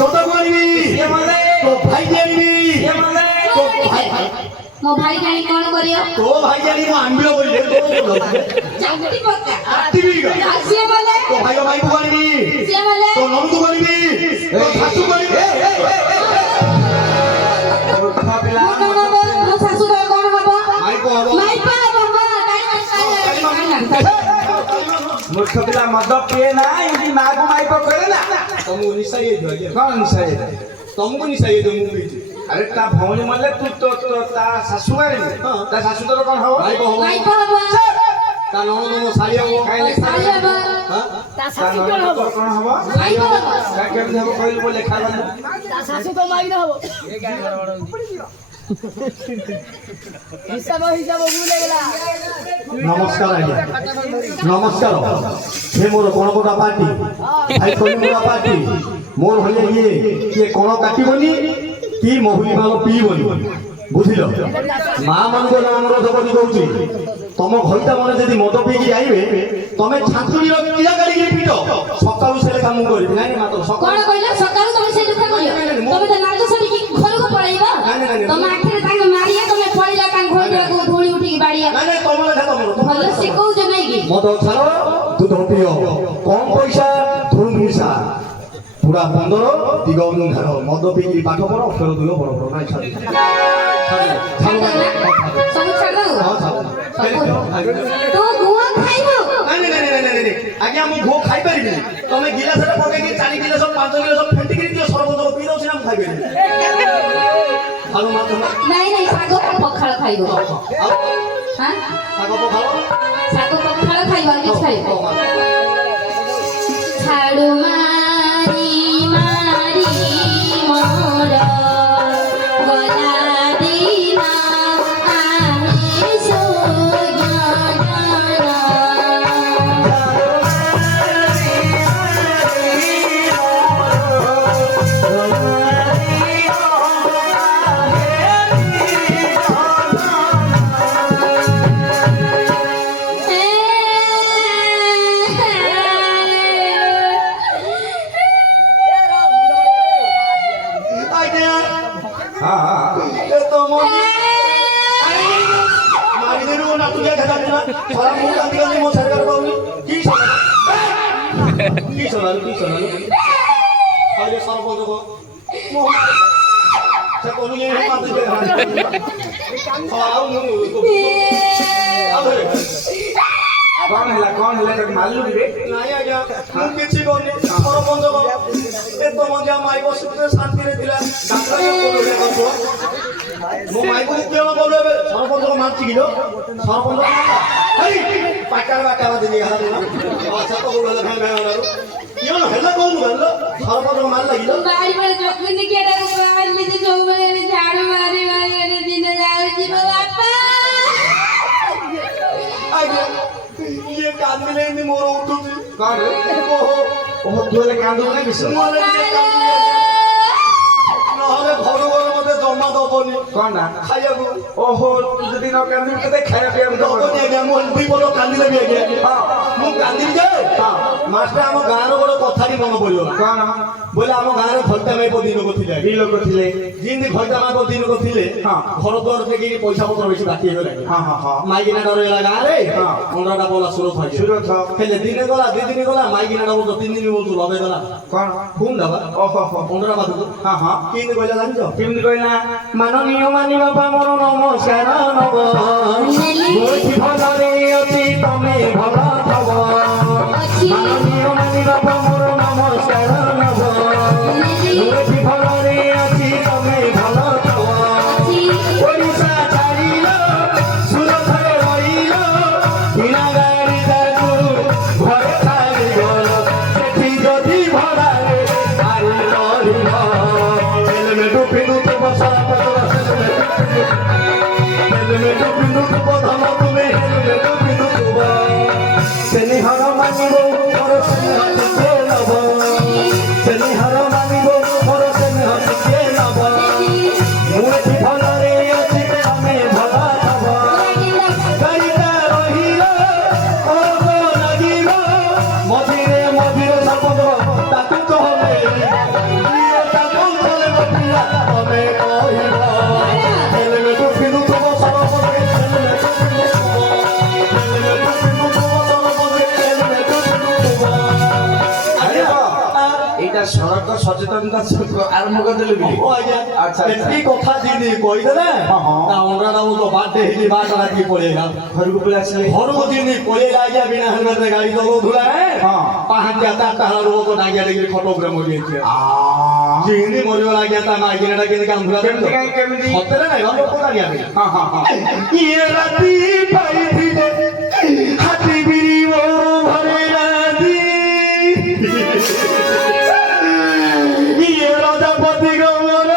তোতা বলবি তো ভাই জানিবি তো ভাই ମୋ ଭାଇ ଜାଣି କଣ କରିବ তো ভাই জানিব আম্বিଳ বলি ଚାକିରି ପକା ଆକ୍ଟିଭି ସିଏ ବୋଲେ তো ভাই ভাই কো বলবি ସିଏ ବୋଲେ তো নন্দু বলবি তো শাশু বলবি ମୋ ଶାଶୁ କଣ ହବ মাই কো হবো ମାଇପା ହବ मूर्ख पिला मद पिए ना इनकी माँ को माइप करे ना तुमको निशा ये दो कौन निशा ये तुमको निशा ये दो मुंबई अरे ता भौणी मले तू तो ता सासू गाड़ी ता सासू तो कौन हो भाई को हबो ମାଇପା ହବ ତା ନଣନ୍ଦ ସାଇ ହବ ଶାଶୁ ହବ हां ता ननद तो कौन हो ମାଇପା ହବ का केम हबो कहल बोले खा बना ତା ଶାଶୁ ତ ମାଇନା ହବ ହିସାବ ଭୁଲ ହେଇଗଲା नमस्कार आज्ञा नमस्कार हे मोर कोणकोटा पार्टी भाई कोणकोटा पार्टी मोर होले ये कोण काटिबनी कि महुली माल पीबनी बुझिल माँ मान को अनुरोध करी कहूची तुम घईता माने जदि मद पीकी जाइबे तमे छातुड़ी किला गाड़ी पीट सकाळु से काम करी नाही मात्र କଣ सकाळु କହିଲ ସକାଳୁ ତମେ ସେ ଦୁଃଖ କରିବ ତମେ ତ ନାଚ ସାରିକି ଘରକୁ ପଳେଇବ ତମ ଆଖିରେ ତାଙ୍କ ମାରିଆ ତମେ ପଳେଇଲା ତାଙ୍କ ଘରକୁ ଧୂଳି ଉଠିକି ବାଡିଆ नाही तम लेखा तमरो ଭଲ ଶିଖଉଛ ନାଇଁ କି मद छाड़ दूध पिय कम पैसा धूम मिशा पूरा बंदर दिगम धार मद पीकी पाठ पढ़ अक्षर दुल बड़ बड़ ना छाड़ ଛାଡ଼ିଦବ ନା ସବୁ ଛାଡ଼ିଦବ ତୁ ଗୁଆ ଖାଇବୁ आज्ञा मु भो खाई परिबि तमे गिलास रे पके कि 4 गिलास 5 गिलास फेंटी कि दियो सरबत पी दउ छिना खाई परिबि हालो मात्र ନାଇଁ ନାଇଁ ଶାଗ ପଖାଳ ଖାଇବ हां ହାଁ सागो पखाओ ଶାଗ ପଖାଳ ଖାଇବ ଆଉ କିଛି ଖାଇବ ଛାଡୁ ମାରି ମାରି ମୋର ଗଲା ଦିନ ଆମେ आज्ञा हां ए तो मो मारी देनु ना तुझे खा दिना सारा मुंह गांधी गांधी मो सरकार पाउनी की सोना आजे सरपंच को मो से कोनी ये मात दे हां मु कौन है तक मालूम रे नाही आज्ञा मु किछि कोनी सरपंच को ए तो मजा माई को सुते शांति रे दिला डाक्टर के बोले को मो माई को केन बोले सरपंच को मारछि किलो सरपंच हेई पाकार बाटा दे दिया अच्छा तो बोले भाई मैं वाला केन हेला कोन गल्लो सरपंच को मार लागिलो बाड़ी पर जोखनी केडा मारली जे जोबले झाड़ू मारी मारी दिन जाउची बापा आज्ञा ये कांदिले नि मोर उठुची कौन ओहो ओह तू ले कांदू ना किस मोरे जे कांदिले नहले घर घर मते जमा दबनी कौन ना खाइया को ओहो तू जदी न कांदू कते खाया पिया दबनी आज्ञा मो दुई बड़ कांदिले भी आज्ञा हां मु कांदी जे हां मास्टर हम गाँर बड़ कथारी मन पड़ियो कौन बोले हम गाँर घंटा में दिन को थिले भी लोग थिले जिंदी घंटा में दिन को थिले हाँ। घर द्वार से पैसा पत्र बेसी बाकी हो लागे हां हां हां माइकिना डर होला गाँ रे हाँ। पंद्रहटा बोला सुरत हो सुरत हो। हेले दिन गला 2 दिन गला माइकिना डर 3 दिन बोलतो लबे गला कौन घुम दबा ओहो हो 15 बात हां हां किन कहला जानजो केमती कहला माननीय मानी बापा मोर नमस्कार नब मोछि भलरे अति तमे भल थब माननीय मानी बापा मोर नमस्कार नब मोछि भलरे अति तमे भल थब ओडिसा छाडिल सुरतरे रहिल बिना गाडी दाजु घरे छाडी गल सेठी जदि भडाले आरि रहिल हेलमेट पिनु तो बसा पतला हेलमेट पिनु तो बधम तुमे हेलमेट पिनु तो सेनिहर मानिबो मोर सेनिह टिके लब सेनिहर मानिबो मोर सेनिह टिके लब मुठी भलरे अछि तमे भला थब गाइता रहिल ओग लागिल मझिरे मझिरे सरपंच ताकू कहले ତମେ କହିବ ହେଲମେଟ ପିନ୍ଧୁଥିବ ସର୍ବଦା ହେଲମେଟ ପିନ୍ଧୁଥିବ ହେଲମେଟ ପିନ୍ଧୁଥିବ ସର୍ବଦା ହେଲମେଟ ପିନ୍ଧୁଥିବ ଆଜ୍ଞା এইটা সড়ক সচেতনতা আরম্ভ କରିଦେଲୁ କି ଓ ଆଜ୍ଞା ଆଚ୍ଛା, ଆଚ୍ଛା। ଏତିକି କଥା ଯଦି କହିଦେଲେ ତା ଅଣ୍ଡାଟା ମୁଁ ତ ବାର୍ଥଡେ ହେଇଛି ବାରଟା ରାତି ପଳେଇଲା ଘରକୁ ପଳେଇ ଆସିଲେ ଘରକୁ ଯେମିତି ପଳେଇଲା ଆଜ୍ଞା ବିନା ହେଲମେଟରେ ଗାଡି ଚଲଉଥିଲା ପାହାନ୍ତିଆ ତା ତାହାର ରୋଗ ଆଜ୍ଞା ଦେଖିକି ଖଟ ଉପରେ ମରିଯାଇଛି ଯେମିତି ମରିଗଲା ଆଜ୍ଞା ତା ମାଇକିନାଟା କେମିତି କାନ୍ଦୁଲା କେମିତି କାହିଁ କେମିତି ସତରେ ନାଇଁ ଲୋକ କାଢିଆ ହଁ ହଁ ହଁ ଇଏ ରାତି ପାଇଥିଲେ ହାତୀ ବିରି ମୋ ଘରେ ରାତି ଇଏ ରଜାପତି ଗମର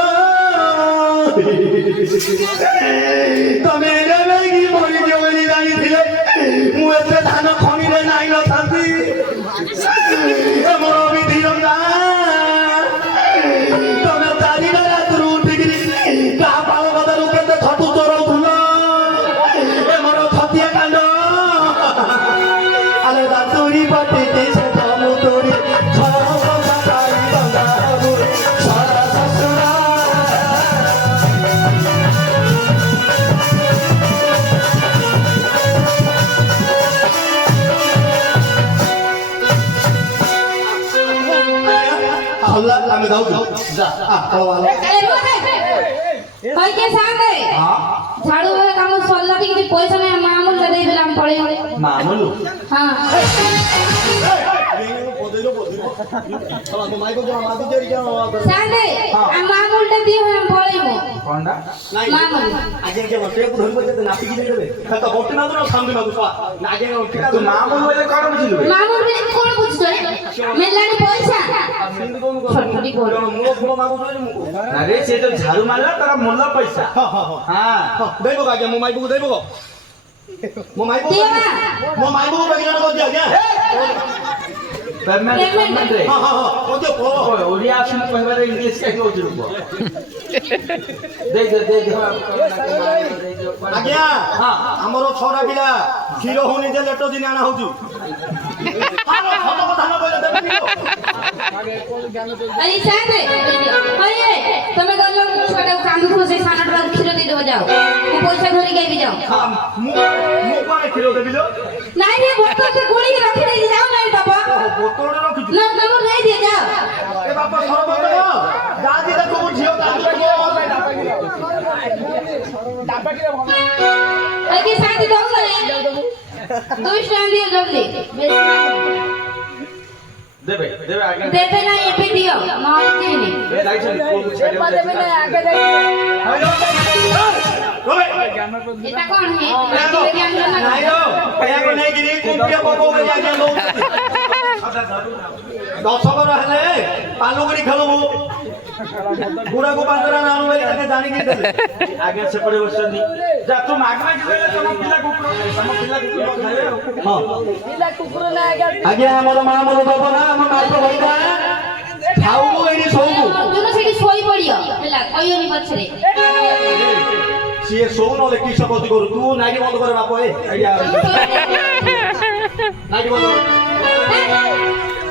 ତମେ ଏବେ କି ମରିଛ ବୋଲି ଜାଣିଥିଲେ ମୁଁ ଏତେ ଧାନ ଖଣିରେ ନାଇଁ ନଥାନ୍ତି ମୋର ବିଧିର ନା ତମେ ଚାରିଟା ରାତିରୁ ଉଠିକିରି କାହା ପାଳ ବଦାରୁ କେତେ ଛତୁ ଚରଉଥିଲ ଏ ମୋର ଛତିଆ କାଣ୍ଡ ଆରେ ଦାନ୍ତୁରି ପଟିକି ସେ ତମୁତୁରି ଆମେ ଯାଉଛୁ ଯା କହିକେ ସାଙ୍ଗେ ଝାଡୁ ବେଲେ କାମ ସରିଲା ଟିକେ କିଛି ପଇସା ନାହିଁ ମାମୁଲ ରେ ଦେଇଦେଲେ ଆମେ ପଳେଇବୁ ମାମୁଲୁ ହଁ ସାଙ୍ଗେ ମାମୁଲ ଟେ ଦିଅ ଆମେ ପଳେଇବୁ କଣଟା ମାମୁଲ ତୁ ମାମୁଲୁ ବୋଲେ କଣ ବୁଝିଲୁ ମାମୁଲ ରେ କଣ ବୁଝୁଛ ମିଳିଲାଣି ପଇସା ଛଟପଟି କର ଆରେ ସେ ତ ଝାଡୁ ମାରିଲା ତାର ମୂଲ ପଇସା ହଁ ପେମେଣ୍ଟ ରେ ଓଡ଼ିଆ ଆସୁନି କହିବାରେ ଇଂଲିଶ କାହିଁ କହୁଛୁ ଲୋକ ଆଜ୍ଞା ଆମର ଛଅଟା ପିଲା କ୍ଷୀର ହଉନି ଯେ ଲେଟ ଦିନ ଆଣା ହଉଛୁ ଆରେ ସାଙ୍ଗେ ଆରେ ତମେ ଗଲ ଛୁଆଟାକୁ କାନ୍ଦୁଥିବ ସେ ସାନଟାକୁ କ୍ଷୀର ଦେଇଦେବ ଯାଅ ମୁଁ ପଇସା ଧରିକି ଆଇବି ଯାଅ ମୁଁ କଣ କ୍ଷୀର ଦେବି ଲୋ ନାଇଁ ରେ ବୋତଲରେ ଗୋଳିକି ରଖି ଦେଇକି ଯାଅ ନାଇଁ ବାପା ବୋତଲରେ ରଖିଛୁ ନା ତମର ଦେଇ ଦିଅ ଯାଅ ଏ ବାପା ସରପଞ୍ଚ ଯାହା ଦିଟା ତୁ ଝିଅ ଆଜ୍ଞା ସାଙ୍ଗେ ଦଉ ନା 2 ଟଙ୍କା ଦିଅ ଜଲ୍ଦି ବେଶୀ ଦେବେ ଦେବେ ଆଜ୍ଞା ଦେବେ ନା ଏବେ ଦିଅ ନହେଲେ ଦିନି এটা কোন হে ଦଶକର ହେଲେ ପାଲୁଗୁଡି ଖେଳବୁ ଗୁଡାକୁ ପାଞ୍ଚଟା ନାଣୁ ବୋଲି ତାকে ଜାଣିକି ଦେଲେ ଆଜ୍ଞା ସେପଟେ ବସିଛନ୍ତି ଯା ତୁ ମାଗଣା ଯିବେ ତମ ପିଲା କୁକୁର ଖାଇବେ ହଁ ଆଜ୍ଞା ଆମର ମା ମୋର ଦବ ନା ଆମ ମାଇକ ଭାଇଟା ଖାଉବୁ ଏଇଠି ଶୋଇବୁ ଅର୍ଜୁନ ସେଠି ଶୋଇ ପଡିଅ ହେଲା କହିବନି ପଛରେ ସିଏ ଶୋଉ ନହେଲେ କି ଶପଥ କରୁ ତୁ ନାଇକି ବନ୍ଦ କରେ ବାପ ଏ ନାଇକି ବନ୍ଦ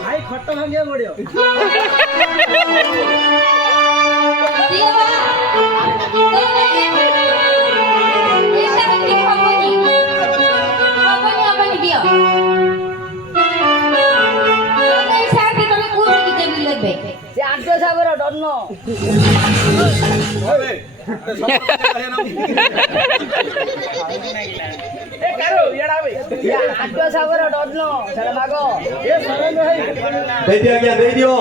ଭାଇ ଖଟ ଭାଙ୍ଗିବାକୁ ପଡିବ ଦିଅ ବା ଏଟା କେମିତି ହବନି ଦିଅ ସାথে ତମେ କୋଉଠି କି ଦେବି লেবে ସେ ଆଠ ସାବର ଡର୍ନ ଆଠ ସାବର ଡର୍ନ ସେଟା ମାଗ ଦେଇଦିଅ ଆଜ୍ଞା ଦେଇଦିଅ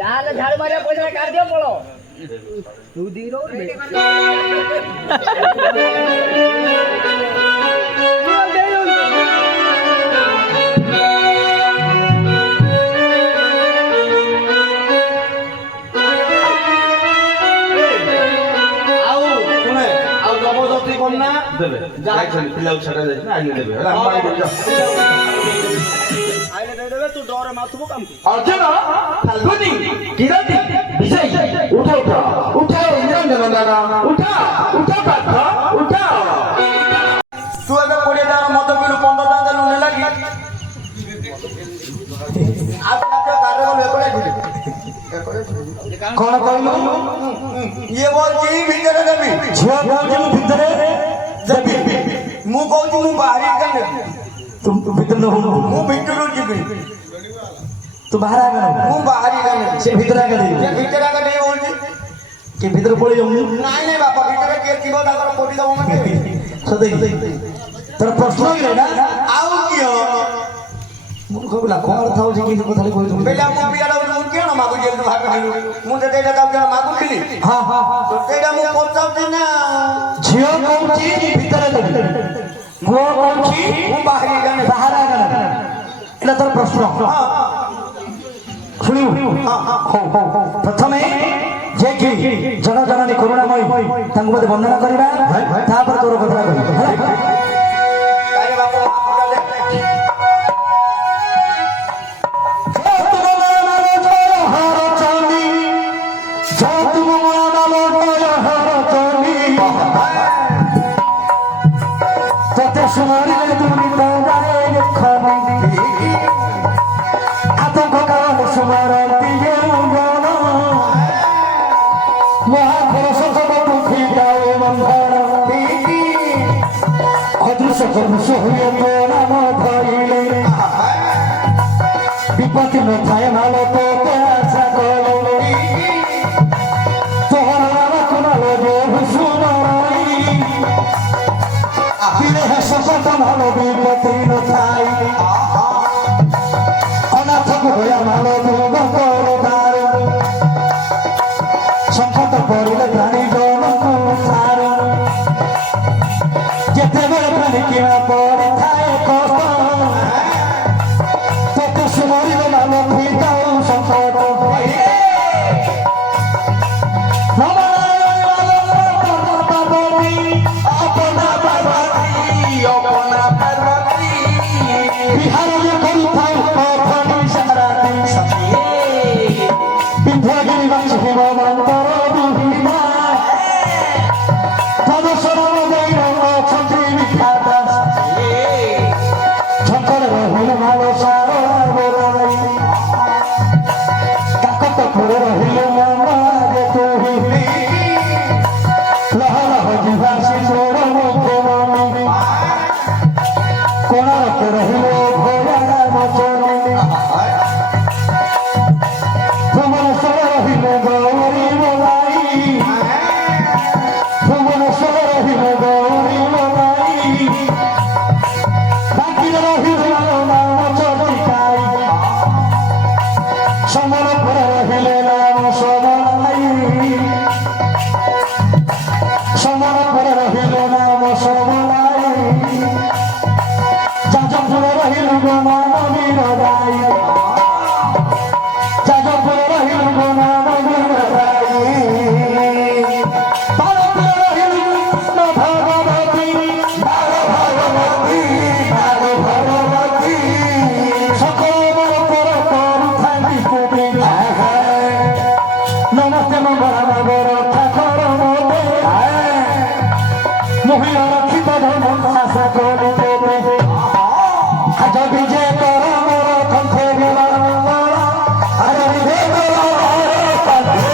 ଯାହାହେଲେ ଝାଡୁ ମାରିବା ପଇସା କାଢି ଦିଅ ପଳ ଜବରଦସ୍ତି କରନା ଦେବେ ଯାଇଛନ୍ତି ପିଲାକୁ ଛାଡା ଯାଇଛି ନା ଆଇଲେ ଦେବେ ହେଲା ଆଇଲେ ଦେଇଦେବେ ତୁ ଡରେ ମାଥୁବୁ କାମକୁ ଅର୍ଜୁନ ଫାଲ୍ଗୁନି କିରତି ବିଜୟ ଉଠ ଉଠ ଉଠ ନିରଞ୍ଜନ ଦାଦା ଉଠ ଉଠ ପାଠ ଉଠ ତୁ ଏବେ 20 ଟଙ୍କା ମଦ ପିଲୁ 15 ଟଙ୍କା ଦେଲୁ ନେଲା କି ଆଉ କାର୍ରେ ଗଲୁ ଏପଟେ କଣ କହିଲୁ ଇଏ ବଲଛି ଭିତରେ ଦେବି ଝିଅ କହୁଛି ମୁଁ ଭିତରେ ଦେବି ମୁଁ କହୁଛି ମୁଁ ବାହାରି ନେବି ତୁ ଭିତରେ ନବୁ ମୁଁ ଭିତରୁ ଯିବି ତୁ ବାହାରେ ଆଗ ନବୁ ମୁଁ ବାହାରି ନେବି ସେ ଭିତରେ ଆଗ ଦେବି ସେ ଭିତରେ ଆଗ ନେଇ ହଉଛି କି ଭିତରେ ପଳେଇ ଯାଉ ନାଇଁ ନାଇଁ ବାପା ଭିତରେ କିଏ ଥିବ ତାଙ୍କର ପୋଟି ଦବ ମତେ ସଦେଇ ତୋର ପ୍ରଶ୍ନ କି ନା ଆଉ କିଏ ମୁଁ କହିଲା କଣ ଥାଉଛି କି କଥାରେ କହିଛୁ ବେଲା ମୁଁ ପିଆଟା ମୁଁ କିଣ ମାଗୁଛି ଏମିତି ଭାବିଲି ମୁଁ ଯଦି ଏଇଟା ତାକୁ କିଣ ମାଗୁଥିଲି ହଁ ହଁ ତ ସେଇଟା ମୁଁ ପଚାରୁଛି ନା ଝିଅ କହୁଛି ଭିତରେ ଦେବି ପୁଅ କହୁଛି ମୁଁ ବାହାରି ଜାଣେ ବାହାରେ ଆଗ ନେବି ଏଇଟା ତୋର ପ୍ରଶ୍ନ ଶୁଣିବୁ ପ୍ରଥମେ ଯେ କି ଜନଜନନୀ କରୁଣାମୟୀ ତାଙ୍କୁ ବୋଧେ ବନ୍ଦନା କରିବା ତାପରେ ତୋର କଥା କହିବୁ ହେଲା କାହିଁ ବାପା বিপত্তি নথায় ভালো তো আশা করো তোর কোনালো সুমাই দিলে সপত ভালো বিপত্তি নথাই অনাথক হইয়া ভালো ভোগ করো তার সংকট পড়িলে প্রাণী জনক সার যেতেবেলে প্রাণী কিনা পড়ে থাকে কষ্ট তোকে সুমরিলে ভালো ভিটাও সংকট বিহারে করুথাও অথনি সারাতে বিন্ধ্যাগিরি বাঞ্ছি হিমমন্তর দুহিমা তদসরণ দেই অছন্তি বিখ্যাতা ঝঙ্করে রহিল ভালো সারার বলাই কাকত পুরে রহিল মঙ্গলারে তুহি লহ লহ জিভাসি তোর মুখমণি কোণারকে রহিল ভোলার বচনে ভুবনেশ্বর রহিল গৌরী বলাই ভুবনেশ্বর রহিল গৌরী বলাই বাকির রহিল নাম চটিকাই সমরপুর রহিল নাম সবলাই সমরপুর রহিল নাম সবলাই যাজপুর রহিল নাম বীরদাই যাজপুর রহিল নাম বীরদাই তারপুর রহিল ভগবতী ভগবতী সকল পর থাকি কবি নমস্তে মঙ্গলা নগর ঠাকুর মতে মহিলা রক্ষিত ধর্ম আশা করি দেবে আজ বিজে কর মোর কণ্ঠে বিমান আজ বিজে কর মোর কণ্ঠে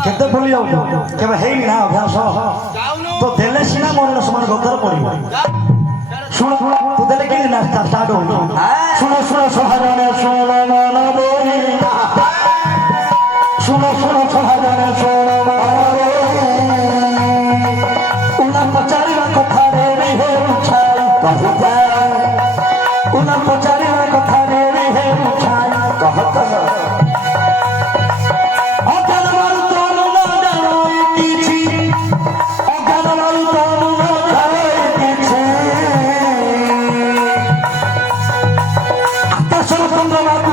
କେତେ ଭୁଲି ଯାଉଛୁ କେବେ ହେଇନି ନା ଅଭ୍ୟାସ ତ ଦେଲେ ସିନା ମନରେ ସମାନ ଗଦର ପଡ଼ିବ ଶୁଣ ତୁ ଦେଲେ କେମିତି ନା ଷ୍ଟାର୍ଟ ହଉନି ଶୁଣ ଶୁଣ ସହଜନେ ଶୁଣ ମନ ଦେଇ ଶୁଣ ଶୁଣ ସହଜନେ ଶୁଣ ମନ ଦେଇ ଉନା ପଚାରିବା କଥାରେ ରିହେ ଉଛାଇ କହୁଥା ଉନା ପଚାରିବା କଥାରେ ରିହେ ଉଛାଇ କହୁଥା চন্দ্রনাথ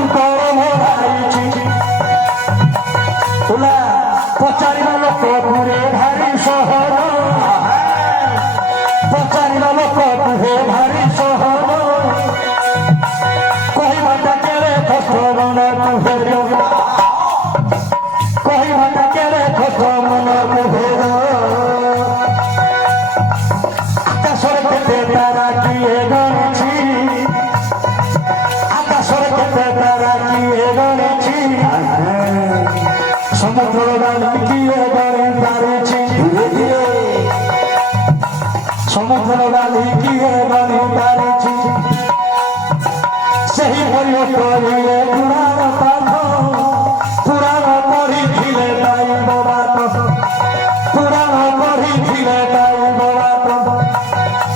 সমুদ্র বালি কিয়ে বালি পারিছি সেই বই করিলে পুরাণ পাঠ পুরাণ পড়িছিলে পাইব বাট পুরাণ পড়িছিলে পাইব বাট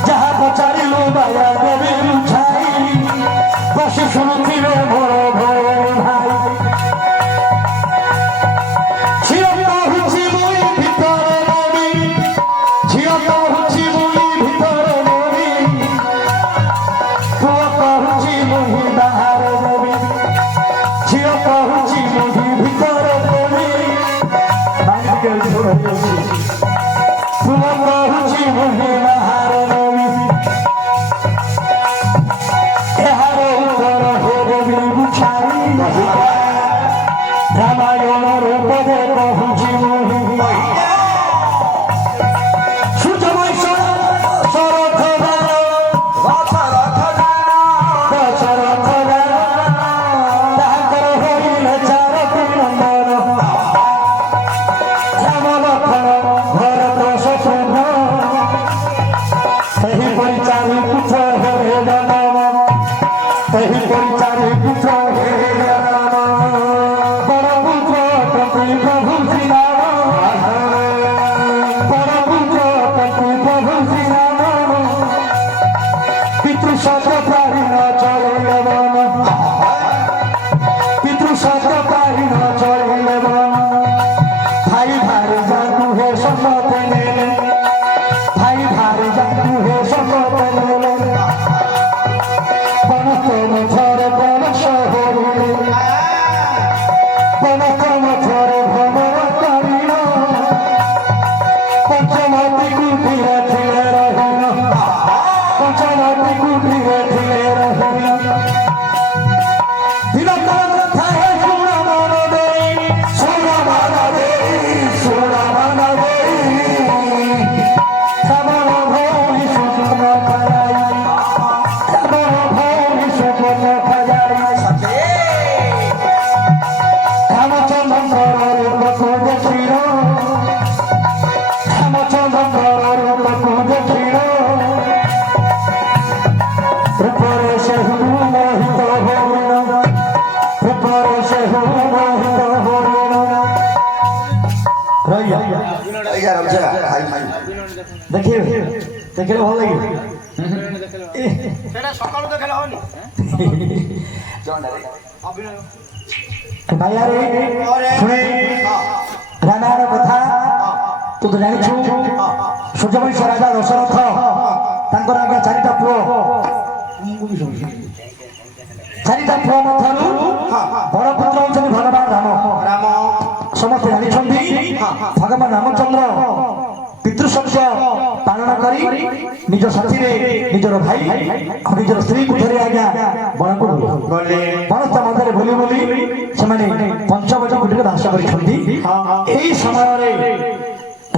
যাহা পচারিলু বায়া দেবী লুছাই বসে শুনুথিবে মোর ভয় ভাই ঝিও কহুছি মুই ভিতরে নবী ঝিও কহুছি মুই ভিতরে নবী পুଅ কহুছি মুই বাহারে নবী ঝিও কহুছি মুই ভিতরে নবী বাইকে ধরেছি পুଅ কহুছি মুই বাহারে নবী এହାର উତ୍ତর হে দেবী বুঝাই রামায়ণ রূপে কহুছি মুই সূর্যময় শরৎ দশরথ তাহাଙ୍କର হইলে চারটি ନନ୍ଦନ ରାମ ଲକ୍ଷ୍ମଣ ଭରତ ଶତ୍ରୁଘ୍ନ ଏହିପରି ଚାରି ପୁତ୍ର ହେ ଜନମ ଏହିପରି ଚାରି ପୁତ୍ର ହେ ଜନମ ବଡ଼ ପୁତ୍ର ଅଟନ୍ତି ପ୍ରଭୁ ଶ୍ରୀରାମ ବଡ଼ ପୁତ୍ର ଅଟନ୍ତି ପ୍ରଭୁ ଶ୍ରୀରାମ ପିତୃ ଶବ୍ଦ ପାଳିନ ଚଳିଲେ ବନ ପିତୃ ଶବ୍ଦ ପାଳିନ ଚଳିଲେ ବନ ଭାଇ ଭାଇ ଯାକୁ ହେ ସମ୍ମତ ନେଲେ ଭାଇ ଭାଇ ଯାକୁ ହେ ସମ୍ମତ ନେଲେ ବନତମ ଥରେ ବନସ ହରିଲେ ବନତମ ଥରେ ଭ୍ରମଣ କରିଲ ପଞ୍ଚମତି କୁଟିରେ ଥିଲେ ରହିଲ ପଞ୍ଚମତି କୁଟିରେ ଥିଲେ ରହିଲ ଦିନକର ଥାଏ ଶୁଣ ମନ ଦେଇ ଶୁଣ ମନ ଦେଇ ଶୁଣ ମନ ଦେଇ ଶ୍ରାବଣ ଭଉଣୀ ସୁପର୍ଣ୍ଣ ଖରାଇ ଶ୍ରାବଣ ଭଉଣୀ ସୁପର୍ଣ୍ଣ ଖରାଇ ରାମଚନ୍ଦ୍ରଙ୍କର ରୂପକୁ ଦେଖିଲ ରାମଚନ୍ଦ୍ରଙ୍କର ରୂପକୁ ଦେଖିଲ ରୂପରେ ସେ ମୋହିତ ହୋଇଲ ରୂପରେ ସେ ମୋହିତ ହୋଇଲ ଦେଖିବେ ଦେଖିଲେ ଭଲ ଲାଗିବ ସେଟା ସକାଳୁ ଦେଖିଲେ ହଉନି ଭାଇଆରେ ଶୁଣେ ରାମାୟଣ କଥା ତୁ ତ ଜାଣିଛୁ ସୂର୍ଯ୍ୟବଂଶ ରାଜା ଦଶରଥ ତାଙ୍କର ଆଜ୍ଞା ଚାରିଟା ପୁଅ ଚାରିଟା ପୁଅ ମଧ୍ୟରୁ ବଡ଼ ପୁତ୍ର ହେଉଛନ୍ତି ଭଗବାନ ରାମ ରାମ ସମସ୍ତେ ଜାଣିଛନ୍ତି ଭଗବାନ ରାମଚନ୍ଦ୍ର ପିତୃସତ୍ୟ ପାଳନ କରି ନିଜ ସାଥିରେ ନିଜର ଭାଇ ଆଉ ନିଜର ସ୍ତ୍ରୀକୁ ଧରି ଆଜ୍ଞା ବଣକୁ ଗଲେ ବଣସ୍ଥ ମଧ୍ୟରେ ବୁଲି ବୁଲି ସେମାନେ ପଞ୍ଚବଟୀ କୁଟୀରେ ବାସ କରିଛନ୍ତି ଏହି ସମୟରେ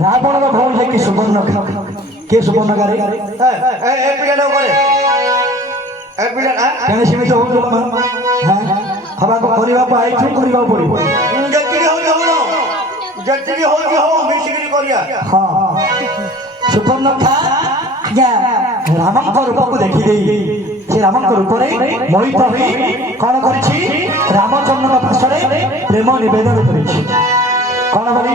ରାବଣର ଭଉଣୀ ଯାଇକି ସୁବର୍ଣ୍ଣଖା କିଏ ସୁବର୍ଣ୍ଣଖାରେ ଏ ପିଲାଟା ଉପରେ ଏ ପିଲା କେଣ ସେମିତି ହଉଛୁ ହବାକୁ କରିବାକୁ ଆଇଛୁ କରିବାକୁ ପଡିବ ଯେତିକି ହଉଛି ହଉନ ଯେତିକି ହଉଛି ହଉ ମିଶିକିରି କରିବା ହଁ ସୁବର୍ଣ୍ଣଖା ଆଜ୍ଞା ରାମଙ୍କ ରୂପକୁ ଦେଖିଦେଇ ସେ ରାମଙ୍କ ରୂପରେ ମୋହିତ ହୋଇ କଣ କରିଛି ରାମଚନ୍ଦ୍ରଙ୍କ ପାଶରେ ପ୍ରେମ ନିବେଦନ କରିଛି କଣ ବୋଲି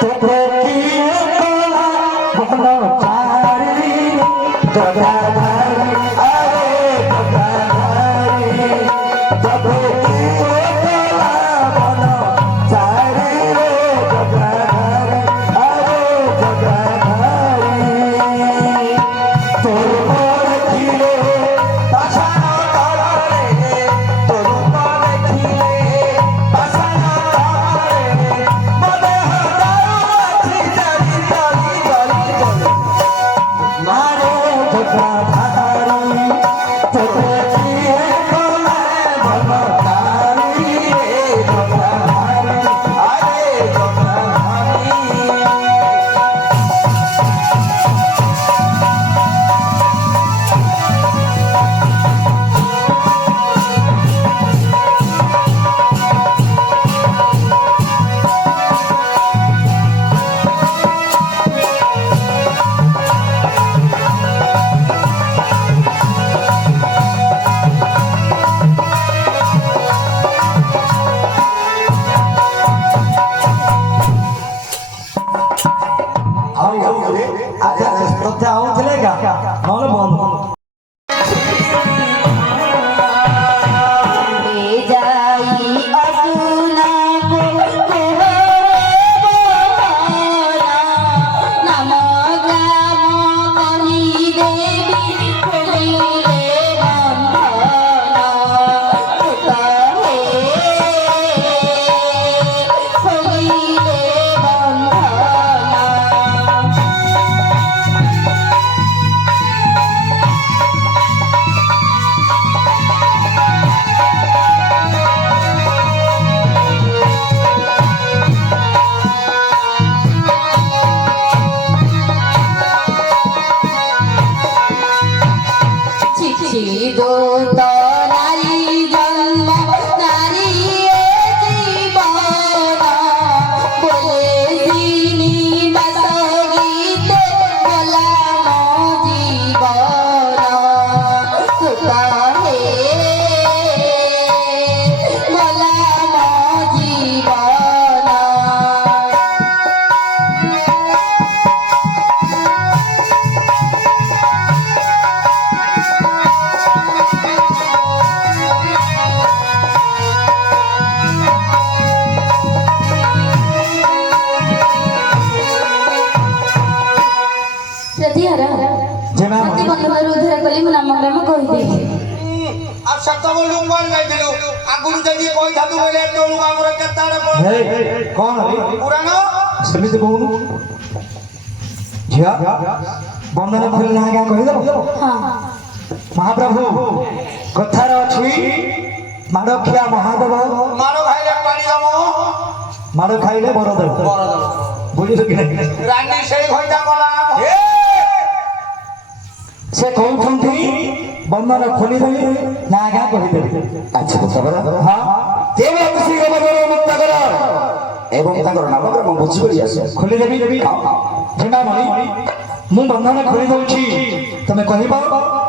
ତୋତେ କିଏ କଲା ଭଲ ଚାରି ଜଗାଧାରୀ ଆରେ ଜଗାଧାରୀ ତୋତେ କିଏ କଲା ଭଲ ଚାରି ରେ ଜଗାଧାରୀ ଆରେ ଜଗାଧାରୀ ତୋର ଦେଖିଲେ ପାଷାଣ ତଳରେ ତୋର ଦେଖିଲେ ପାଷାଣ ତଳରେ ମନେ ହଟାଉ ଚାରି ଚାରି ଚାରି ଚାରି ମାରେ ଜଗାଧାରୀ ତୋତେ କିଏ କଲା ଭଲ ଚାରି ରେ ଜଗାଧାରୀ ଆରେ ଜଗାଧାରୀ ଆଚ୍ଛା ତତେ ଆଉଥିଲେ ଗା ନହେଲେ ବନ୍ଦ আর সেতবেଳୁ କୁଆଡେ ଯାଇଥିଲୁ ଆଗରୁ ଯଦି କହିଥାନ୍ତୁ ବୋଇଲେ ଏତେବେଳକୁ ଆମର କେତେବେଳେ କଣ ପୁରାଣ ସେମିତି କହୁନୁ ଝିଅ ବନ୍ଦନ ଖୋଲି ନା ଆଜ୍ଞା କହିଦେବ ମହାପ୍ରଭୁ କଥାରେ ଅଛି ମାଡ଼ଖିଆ ମହାଦେବ ମାର ଖାଇଲେ ପାଣି ଦବ ମାଡ଼ ଖାଇଲେ ବର ଦେବ ବୁଝିଲୁ କି ନାହିଁ ରାଣୀ ସେଇ ଘଇଟା କଲା ସେ କହୁଛନ୍ତି ବନ୍ଦନ ଖୋଲିଦେବି ନା ଆଜ୍ଞା କହିଦେବି ଆଚ୍ଛା ବୁଝାପଡ଼ା ହଁ ତେବେ ଶ୍ରୀ ଗମନର ମୁକ୍ତ କର ଏବଂ ତାଙ୍କର ନାମକରଣ ବୁଝିକରି ଆସ ଖୋଲିଦେବି ଝିମାମଣି ମୁଁ ବନ୍ଧନ ଖୋଲି ଦଉଛି ତମେ କହିବ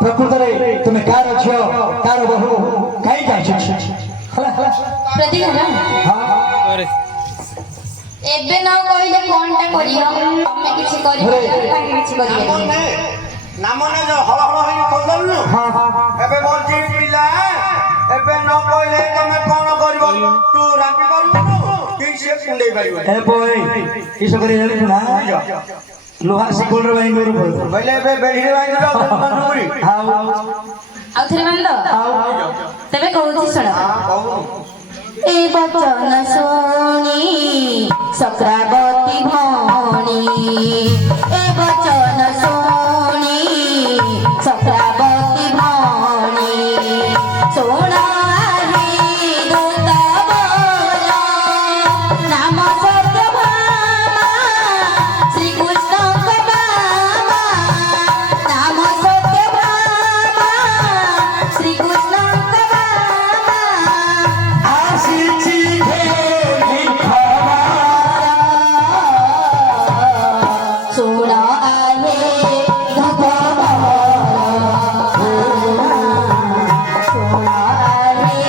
ପ୍ରକୃତରେ ତୁମେ କାର ଝିଅ କାର ବୋହୂ କାହିଁକି ଆସିଛ ହେଲା ହେଲା ପ୍ରତିଘର ହଁ ଏବେ ନ କହିଲେ କଣଟା କରିବ ତମେ କିଛି କରିବ ତାଙ୍କେ କିଛି କରିବେ ନାମ ନେ ହଳ ହଳ ହେଇ କହିଦେଲୁ ହଁ ହଁ ଏବେ ବଞ୍ଚି ପିଲା ଏବେ ନ କହିଲେ ତମେ କଣ କରିବ ତୁ ରାପି ପାରିବୁନୁ କି ସେ କୁଣ୍ଡେଇ ପାରିବ ଏ ବୋଇ କିସ କରି ଜାଣିଛୁ ନା ଲୁହା ଶିକୁଲର ବାଇଙ୍ଗରୁ ବୋଇଲେ ଏବେ ବେଢିରେ ବାଇଦେଲ ବନ୍ଧୁଗୁରି ଆଉ ଥରେ ବାନ୍ଧ ତେବେ କହୁଛି ଶୁଣ ଏ ବଚନ ଶୁଣି ଚକ୍ରାବତୀ ଭଉଣୀ ଏ ବଚନ ଶୁଣି ଚକ୍ରାବତୀ ଭଉଣୀ ଶୁଣ ନାମ ସତ୍ୟଭାମା ଶ୍ରୀକୃଷ୍ଣଙ୍କ ବାମା ନାମ ସତ୍ୟଭାମା ଶ୍ରୀକୃଷ୍ଣଙ୍କ ବାମା ଆସିଛି ଶୁଣ ଆହେ ଶୁଣ ଆହେ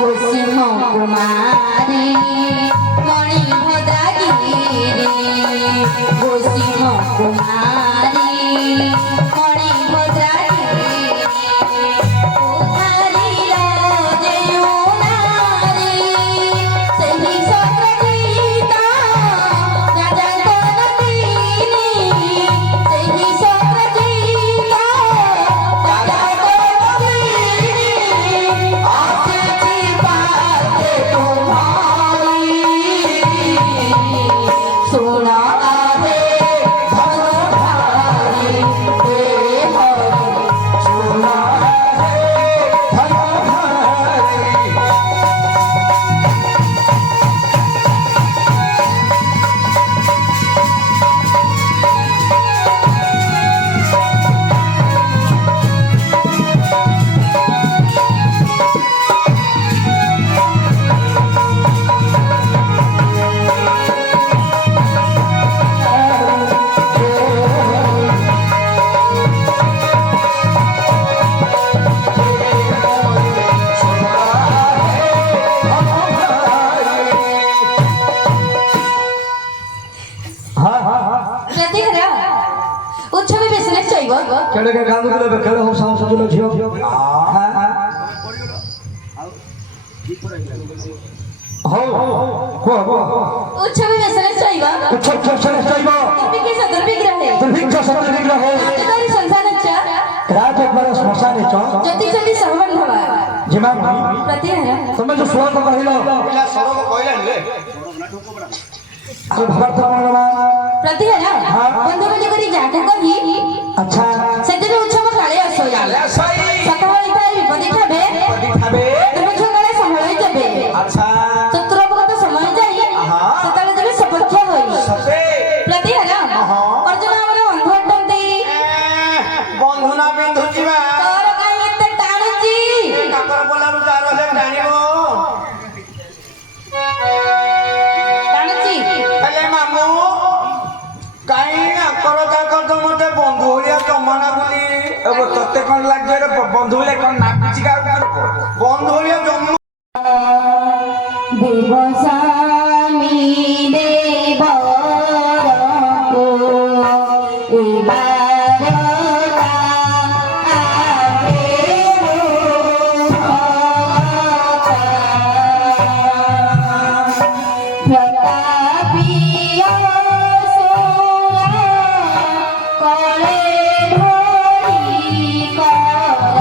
କୁସୁମ କୁମାରୀ ମଣିଭଦ୍ରାଗିରି କୁସୁମ କୁମାରୀ ମଣିଭଦ୍ରାଗିରି ଉଧାରିଲ ଯେଉଁ ନାରୀ ସେହି ସତ୍ରଜିତ ରାଜାଙ୍କ ନନ୍ଦିନୀ ସେହି ସତ୍ରଜିତ ରାଜାଙ୍କ ନନ୍ଦିନୀ ଆସିଛି ପାଖେ ତୁମ୍ହାରି ଶୁଣ ଆହେ ଧନୁଢା হ্যাঁ হ্যাঁ হ্যাঁ ପ୍ରତିହାର ଉତ୍ସବ ବେଶରେ ଚଳିବ କେଡ଼େ କେ କାନ୍ଦୁ ଦେବେ କେଡ଼େ ହଉ ସାହସ ତୁଲ ଝିଅ হ্যাঁ ହଉ ହଉ କୁହ କୁହ ଉତ୍ସବ ବେଶରେ ଚଳିବ ଉଚ୍ଚ ଉଚ୍ଚ ଚାଇବ ଦୁର୍ଭିକ୍ଷ ସଦୁର୍ବିଗ୍ରହେ ଦୁର୍ଭିକ୍ଷ ସତ୍ୟବିଗ୍ରହ ରାଜଧାନୀ ସଂସାରଞ୍ଚ ରାଜକୁମାର ଶ୍ମଶାନେ ଚ ଜ୍ୟୋତିଷନ୍ତି ସହବନ୍ଧବ ଜିମା ପ୍ରତିହାର ତମେ ଯୋଉ ଶ୍ଲୋକ କହିଲ ପିଲା ସଡ଼କ କହିଲାନି ରେ ଆଉ ଭାବାର୍ଥ କଣ ବା ପ୍ରତିହାର ବନ୍ଧୁ ବୋଲି କରି ଯାହାକୁ କହି ଆଚ୍ଛା ସେତେବେଳେ ଉତ୍ସବ କାଳେ ଆସୋଇ ସକାଳ ହୋଇଥାଏ ବିପଦୀ ଠାବେ ଦୁର୍ଭିକ୍ଷ କାଳେ ସମ୍ଭାଳି ଦେବେ ଆଚ୍ଛା ଚତୁରବଗତ ସମୟ ଯାଇ ସେତେବେଳେ ଦେବେ ସପକ୍ଷ ହୋଇ ପ୍ରତିହାର ଅର୍ଜୁନ ଆମର ବନ୍ଧୁ ଅଟନ୍ତି ବନ୍ଧୁ ନା ବିନ୍ଧୁ ଯିବା ତୋର କାହିଁ ଏତେ ଟାଣୁଛି କାକର ପଲାରୁ ତାର ହେଲେ ଟାଣିବ ଟାଣୁଛି ହେଲେ ମାମୁଁ କାହିଁ ଆଙ୍କର ତାଙ୍କର ତ ମତେ ବନ୍ଧୁ ଭଳିଆ ଜମାନା ବୋଲି ତତେ କଣ ଲାଗିବ ରେ ବନ୍ଧୁ ଭଳିଆ କଣ ନାଗୁଛି କାହାକୁ ବନ୍ଧୁ ଭଳିଆ ଜମା ଦେବସାମୀ ଦେବରକୁ ଉବାରତା ପ୍ରତାପୀୟ ସୁର କଳେ ଧରି କର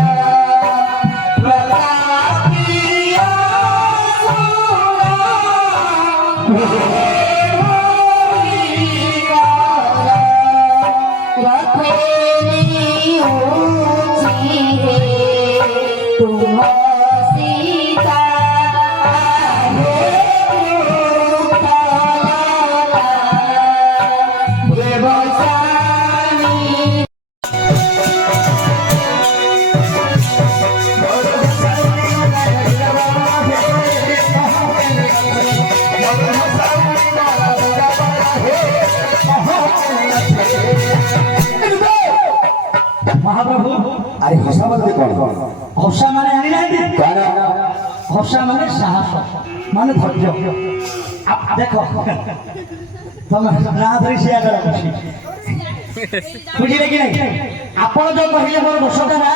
ପ୍ରତାପୀୟ ମହାପ୍ରଭୁ ଆରେ ହସା ମତେ କଣ ହସା ମାନେ ଜାଣିନାହାନ୍ତି କଣ ହସା ମାନେ ସାହସ ମାନେ ଧୈର୍ଯ୍ୟ ଦେଖ ତମେ ନା ଧରି ସିଆ କର ବୁଝିଲେ କି ନାହିଁ ଆପଣ ଯୋଉ କହିଲେ ମୋର ଦୋଷଟା ନା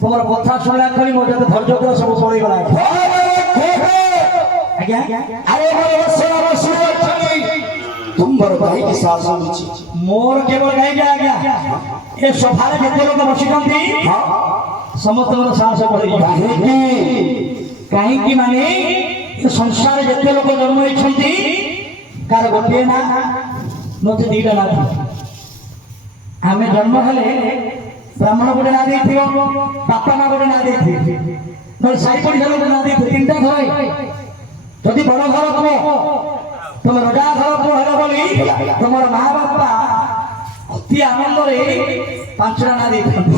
ତମର କଥା ଶୁଣିଲା କରି ମୋର ଯେତେ ଧୈର୍ଯ୍ୟ ଥିଲା ସବୁ ପଳେଇଗଲା ଆଜ୍ଞା ଆରେ ମୋର ବସରା ବସରା ତୁମର କାହିଁକି ସାହସ ମିଛି ମୋର କେବଳ କାହିଁକି ଆଜ୍ଞା ଏ ସଭାରେ ଯେତେ ଲୋକ ବସିଛନ୍ତି ସମସ୍ତଙ୍କର ସାହସ ପଡ଼ିଯିବ କାହିଁକି କାହିଁକି ମାନେ ଏ ସଂସାରରେ ଯେତେ ଲୋକ ଜନ୍ମ ହେଇଛନ୍ତି କାହାର ଗୋଟିଏ ନା ନଚେ ଦିଟା ନା ଥିବ ଆମେ ଜନ୍ମ ହେଲେ ବ୍ରାହ୍ମଣ ଗୋଟେ ନା ଦେଇଥିବ ବାପା ମା ଗୋଟେ ନା ଦେଇଥିବେ ନହେଲେ ସାଇ ପଡ଼ିଶା ଲୋକ ନା ଦେଇଥିବେ ତିନିଟା ଘର ଯଦି ବଡ଼ ଘର ହବ ତମେ ରଜା ଘର ପୁଅ ହେଲ ବୋଲି ତମର ମା ବାପା ଅତି ଆନନ୍ଦରେ ପାଞ୍ଚଟା ନା ଦେଇଥାନ୍ତି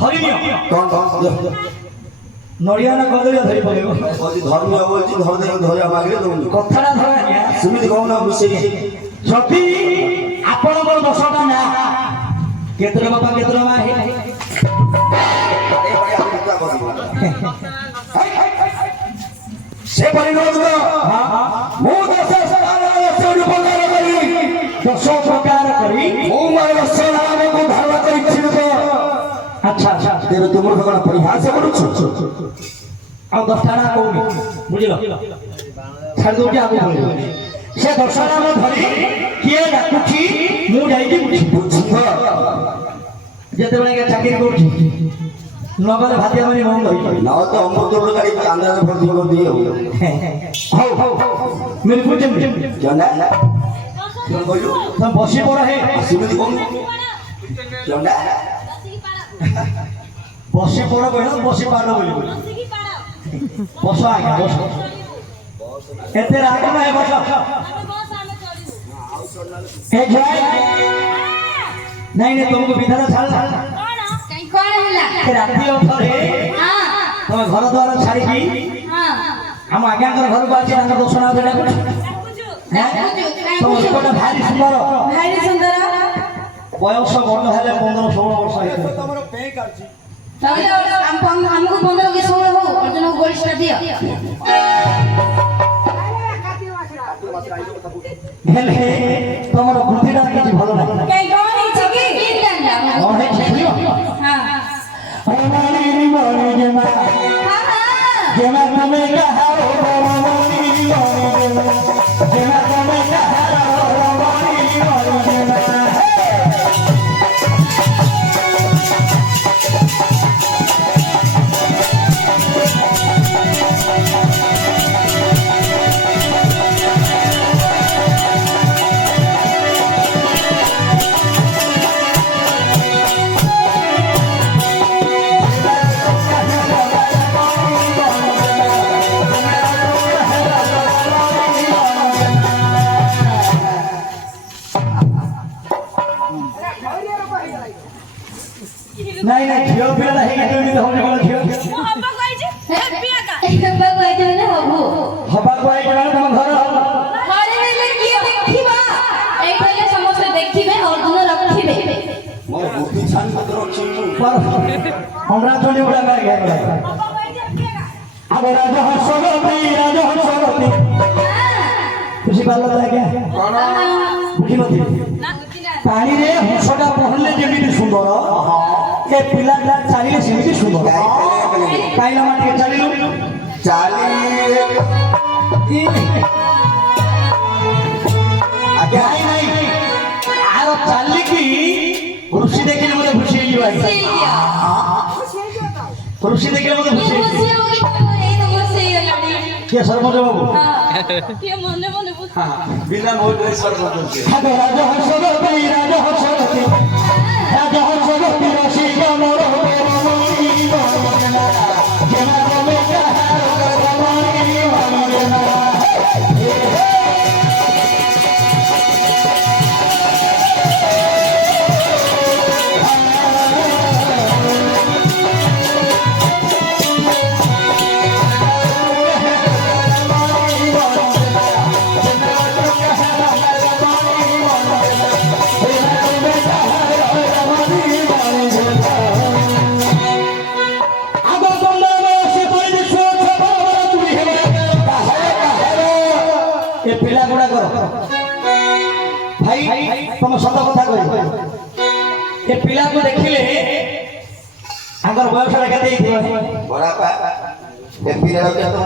ଧରିନିଅ ନଡ଼ିଆ ନା କଦଳୀ ଧରି ପକେଇବ ଧର୍ମ ବୋଲଛି ଧରିବା ମାଗିଲେ ଦଉନି କଥାଟା ଧର ଆଜ୍ଞା ସେମିତି କହୁନ ମିଶେଇ ଯଦି ଆପଣଙ୍କର ଦୋଷଟା ନା କେତେର ବାପା କେତେର ମା ସେ ପରିଣତ ମୁଁ ଦଶ ଉପକାର କରି ଦୋଷ ପ୍ରକାର କରି ମୁଁ ମୋର ନାମକୁ ଧାରଣ କରିଛି ଆଚ୍ଛା ଆଚ୍ଛା ତେବେ ତୁମର କଣ ପରିହାସ କରୁଛୁ ଆଉ ଦଶଟା ନା କହୁନି ବୁଝିଲ ଛାଡ଼ି ଦଉଛି ଆଗକୁ କହିବ ସେ ଦଶଟା ନାମ ଧରି କିଏ ଡାକୁଛି ମୁଁ ଯାଇକି ବୁଝିବ ଯେତେବେଳେ ଚାକିରି କରୁଛି ନଗଲେ ଭାତିଆ ମାନେ ବନ୍ଦ ହୋଇଯିବ ନ ତ ଅମୃତ ଗାଡ଼ି ଆନ୍ଦାରେ ଭର୍ତ୍ତି କରିଦେଇ ହଉ ହଉ ମିଳି ବୁଝିବି ଜଣ୍ଡା କଣ କହିଲୁ ତମେ ବସି ପଡ଼ ହେ ସେମିତି କହୁନୁ ଜଣ୍ଡା ବସି ପଡ଼ କହିଲ ବସି ପାଡ଼ ବୋଲି ବସ ଆଜ୍ଞା ବସ ଏତେ ରାଗ ନାହିଁ ବସ ଏ ଝିଅ ନାଇଁ ନାଇଁ ତୁମକୁ ବିଧାନ ଛାଡ଼ିଲା କଣ ହେଲା ରାତି ଅଥରେ ତମେ ଘର ଦ୍ୱାର ଛାଡ଼ିକି ଆମ ଆଜ୍ଞାଙ୍କର ଘରକୁ ଆସି ତାଙ୍କ ଦୋଷଣା ଦେବାକୁ ତମ ଲୋକଟା ଭାରି ସୁନ୍ଦର ଭାରି ସୁନ୍ଦର ବୟସ ବଡ଼ ହେଲେ 15-16 ବର୍ଷ ହେଇଥିବ ଆମକୁ 15 କି 16 ହଉ ଅର୍ଜୁନକୁ ଗୋଳିଷ୍ଟା ଦିଅ ହେଲେ ତମର ବୁଦ୍ଧିଟା କିଛି ଭଲ ନାହିଁ କାଇଁ କଣ ହେଇଛି କି ଜାଣିଲା କଣ ହେଇଛି ଶୁଣିବ ହଁ ରମଣୀ ମଣି ଜେମା ହଁ ଜେମା ତମେ କାହାର ରମଣୀ ମଣି ଜେମା ଜେମା ତମେ କାହାର ରମଣୀ ମଣି ଜେମା ନାଇଁ ନାଇଁ ଝିଅ ପିଲାଟା ହେଇକି କେମିତି ହଉନି କଣ ଝିଅ ହବାକୁ ଆଇଥିଲେ ହବୁ ହବାକୁ ଆଇଛି ମାନେ ତମ ଘର ଘରେ ହେଲେ କିଏ ଦେଖିବ ଏଇଠାରେ ସମସ୍ତେ ଦେଖିବେ ଅର୍ଜୁନ ରଖିବେ ମୋର ବୁଦ୍ଧି ଛାଣି ପତ୍ର ଅଛି हमरा चोली उड़ा कर गया अब राजा हंसगती खुशी पाल क्या बुझी पानी रे हंसटा पहनले जेमिति सुंदर ए पिलाटा चालिले सेमिति सुंदर काइला माटी चालिलु आगे आई नहीं आरो चाली की ऋषि देखिले मते खुशी होई ସେଇଆ ऋषि देखिले मते खुशी କିଏ ବସିବ କି ତମର ଏଇ ତମର ସେଇ ଗାଡ଼ି के सरपंच बाबू କିଏ ମନେ ମନେ ବୁଝ बिना मोट सरपंच आगे राजा हंसगती राजा हंसगती ऋषि गमर जेना तमे कहार रमणी मनना ए पिला गुड़ा करो भाई तुम सत कथा कह ए पिला को देखिले आगर बयस रे केते हिथिबो बड़ा पा ये पीला क्या तुम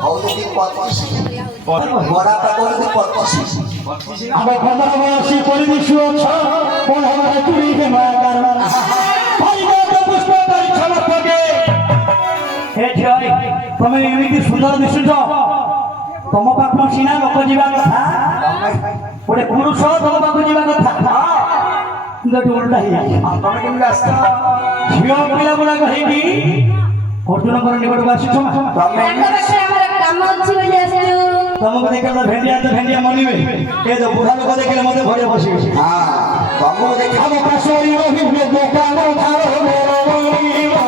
और यदि 25 बड़ा पा को यदि 25 अब 15 बयसी परिदिशु छ कोन हमरा तुरी के मा कारण भाई बाबा पुष्प परिछन पगे हे छय तमे एमिति सुंदर दिसुछ तम पाखु सिना लोक जीवा कथा गोटे पुरुष तम पाखु जीवा कथा କିନ୍ତୁ ଉଲ୍ଟା ହେଇଯାଇଛି ତମେ କେମିତି ଆସିଛ ଝିଅ ପିଲା ଗୁଡାକ ହେଇକି ଅର୍ଜୁନଙ୍କର ନିକଟକୁ ଆସିଛ ତାଙ୍କ ପାଖରେ ଆମର କାମ ଅଛି ବୋଲି ଆସିଛୁ ତମକୁ ଦେଖିଲେ ଭେଣ୍ଡିଆ ତ ଭେଣ୍ଡିଆ ମନିବେ ଏ ତ ବୁଢା ଲୋକ ଦେଖିଲେ ମତେ ଘରେ ବସିବେ हां तुमको देखा ଆମ ପାଶୋରି ରହିବେ ଦୋକାନ ଧାର ପ୍ରତିଭା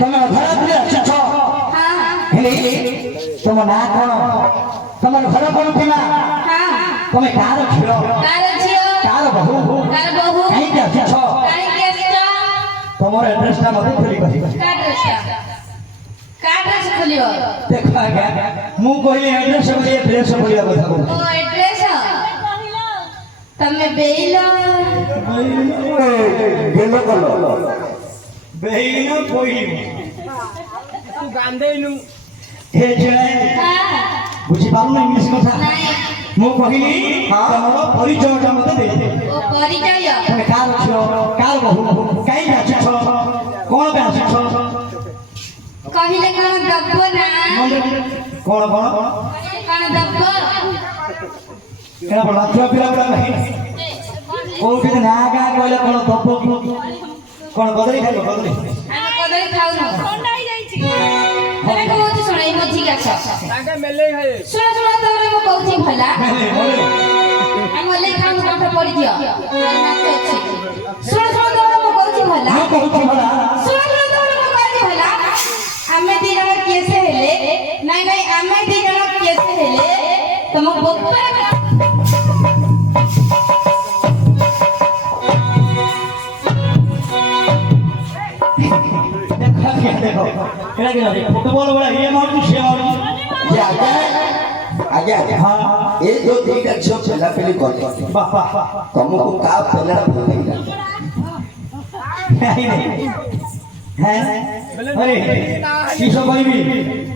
ତମେ ଅଧରାତ୍ରି ଆସିଛ ହେଲେ ତମ ନାଁ କଣ ତମର ଘର କଣ ଥିଲା ତମେ କାହାର ଝିଅ କାର ଝିଅ କାହାର ବୋହୂ କାର ବୋହୂ କାହିଁକି ଆସିଛ କାହିଁକି ଆସିଛ ତମର ଆଡ୍ରେସଟା ମତେ ଖୋଲି କହିବ କା ଡ୍ରେସ ଖୋଲିବ ଦେଖ ଆଜ୍ଞା ମୁଁ କହିଲି ଆଡ୍ରେସ ବୋଲି ଡ୍ରେସ ଖୋଲିବା କଥା ଓ କହୁଛି ଆଡ୍ରେସ ତମେ ବେଇଲ गेलो कलो ବେଇନ କହିଲି ତୁ ଗାନ୍ଧେଇନୁ ହେ ଜୟ ବୁଝିପାରୁନ ଇଂଲିଶ କଥା ନାଇଁ ମୁଁ କହିଲି ତମର ପରିଚୟଟା ମତେ ଦେଇଦେ ଓ ପରିଚୟ ତମେ କାହାର ଝିଅ କାହାର ବୋହୂ କାହିଁକି ଆସିଛ କଣ ପାଇଁ ଆସିଛ ଦବ ନା କଣ କଣ କଣ ଦବ ଏଟା ବଡ ଲାଠିଆ ପିଲା ଗୁଡା ନାହିଁ କୋଉଠି ନା ଗାଁ କହିଲେ କଣ ଦବ କଣ କଦଳୀ ଖାଇବ କଦଳୀ ଆମେ କଦଳୀ ଖାଉନୁ ଥଣ୍ଡା ହେଇଯାଇଛି ଏବେ କହୁଛି ଶୁଣ ଏଇ ମଝିକି ଆସ ତାଙ୍କେ ମେଲେଇ ଖାଏ ଶୁଣ ଶୁଣ ତାପରେ ମୁଁ କହୁଛି ଭଲା ଆମେ ମଲେଇ ଖାଉନୁ ପାଠ ପଢିଦିଅ ନାଚ ଅଛି ଶୁଣ ଶୁଣ ତାପରେ ମୁଁ କହୁଛି ଭଲା ମୁଁ କହୁଛି ଭଲା ଶୁଣ ଶୁଣ ତାପରେ ମୁଁ କହୁଛି ଭଲା ଆମେ ଦି ଜଣ କେସେ ହେଲେ ନାଇଁ ନାଇଁ ଆମେ ଦି ଜଣ କେସେ ହେଲେ ତମ ବୋପା देखो एड़ा के फुटबॉल वाला ये मारू से मारू ଯେ ଆଜ୍ଞା ଆଜ୍ଞା ଆଜ୍ଞା हां ଏ ଯୋଉ ଦିଟା ଝିଅ ପେଲା ପେଲି କଲେ वाह वाह ତମକୁ କାହା ପେଲା ଭଲ ଲାଗିଲା नहीं है अरे किसो कहबी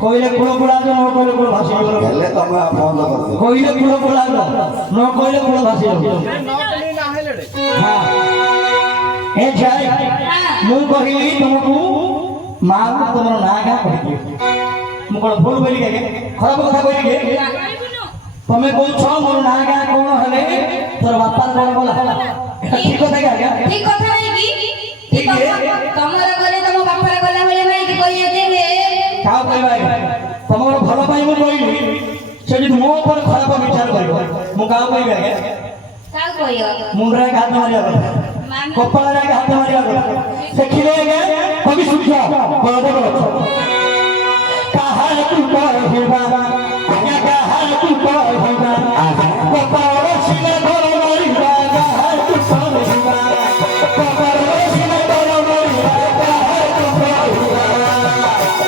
कहले कुळ कुळा जो न कहले कुळ भाषी ହେଲେ ତମେ ବନ୍ଦ କରିଦିଅ कहले कुळ कुळा जो न कहले कुळ भाषी ନକଲି ନା ହେଲେ हां ए जाय मु कहिली तुमको मां तुमरो ना का कहि मु कोन भूल बोली के खराब कथा बोली के तमे कोइ छ मोर ना का कोन हले तोर बापा कोन बोला ठीक कथा क्या ठीक কথা নাই কি ঠিক কথা তোমার গলে তম বাপার গলা হলে নাই কি কইয়া দেবে का कहबा तमरो भलो पाई मु कहिली से जे मो पर खराब विचार करियो मु का कहबा কাউ কইও मुंडरा के हाथ मारिया मान कपाला के हाथ मारिया देखिले गे कभी सुझा बड़े बड़े कहा तू कहबा आगे कहा तू कहबा कपाला सिने धर मारिबा कहा तू कहबा कपाला सिने धर मारिबा कहा तू कहबा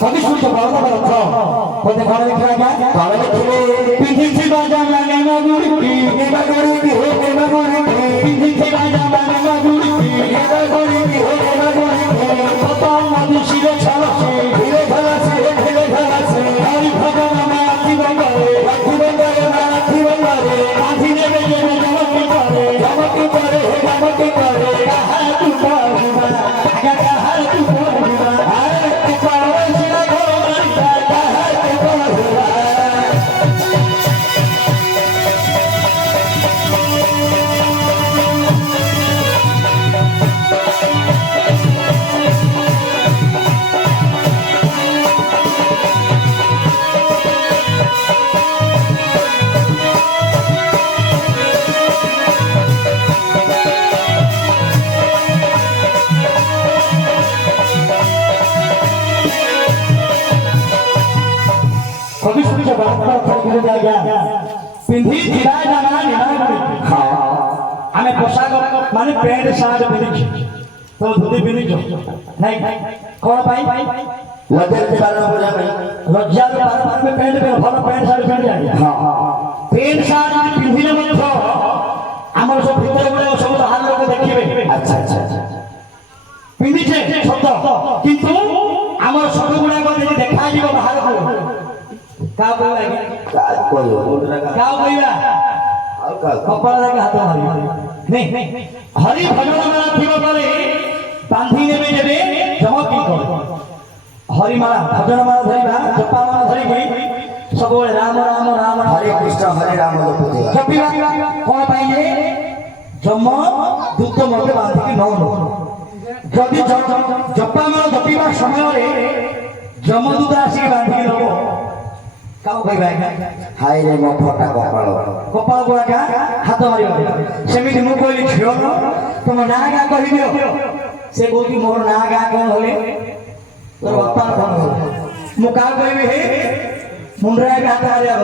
कभी सुन तो बड़ा बड़ा था कोते घर लिखा क्या घर लिखले पिंधी थी बाजा माने मगुड़ी की मगुड़ी की हो मगुड़ी की पिंधी थी बाजा माने मगुड़ी की मगुड़ी की हो मगुड़ी की पता मधु शिरो छाला से धीरे धरा से हरि भगवान में आती बंगारे आधी ने में जमकी करे कहा तू कहबा कहा तू कहबा तू पावे सिना घर मारिबा कहा तू कहबा कभी सुन के बात कर जाएगा पिंधी जिला जाना निना हां हमें पोशाक माने पैंट शर्ट पिंधी तो धोती पिंधी नहीं कौन पाई लज्जा के बारे में बोला भाई लज्जा के बारे में पैंट पे भलो पैंट शर्ट पहन जाए हां पैंट शर्ट पिंधिले मध्य हमर सब भीतर गुले सब हाल लोग देखिबे अच्छा अच्छा अच्छा पिंधिछे सत किंतु हमर सब गुडा को देखा जीव बाहर को का कहबा का कोयो मुंडरा का का कहबा और का कपाला के हाथ मारी नहीं हरि भजन माला थिब करे बांधी नेबे जेबे जमकी कर हरि माला भजन माला धरिबा जपा माला धरिबी सब राम राम राम हरे कृष्ण हरे राम जपते जपिबा कोन पाइए जम दूत मते बांधी के न जदि जपा माला जपिबा समय रे जमदूत आसी बांधी के नबो काउ कहबा हाय रे मो फटा कपाल कपाल गुड़ा हाथ मारिबा सेमिति मु कहली झियो तुम ना गा कहि दियो से कहती मोर ना गा कोन होले तोर बापा कोन होले मु का कहबी हे मुंडरा के हाथ मारिया